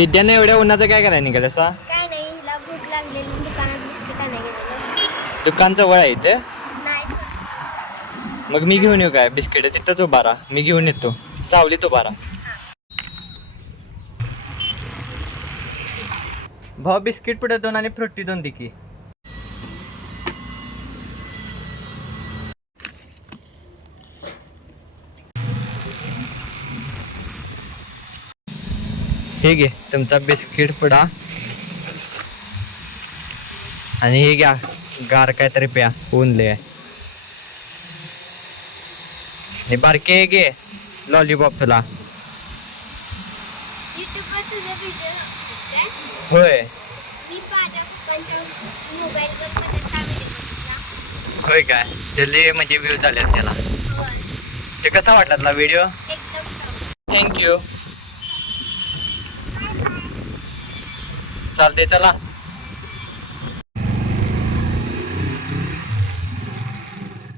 दिद्याने एवढ्या उन्हाचं काय करायला निघाल असा? काय नाही, हिला भूक लागलेली दुकानात बिस्किट आणायला गेलेलो. दुकान जवळ आहे इथे. नाही मग मी घेऊन येऊ काय बिस्किट? तिथंच उभा राहा, मी घेऊन येतो. सावलीत उभा राहा. भाऊ बिस्किट पुढे 2 आणि फ्रुटी 2 दे की. हे घे तुमचा बिस्किट पुडा आणि हे घ्या गार काहीतरी प्या, ऊन लय आहे. हे बारके हे घे लॉलीपॉप तुला. युट्यूबवर तुझे व्हिडिओ बघते. होय मी माझ्या पप्पांच्या मोबाईलवर मध्येचा व्हिडिओ बघितला. होय काय जल्दी म्हणजे व्ह्यू झाले त्याला. होय, ते कसा वाटला तुला व्हिडिओ? एकदम छान. थँक्यू. चालते चला.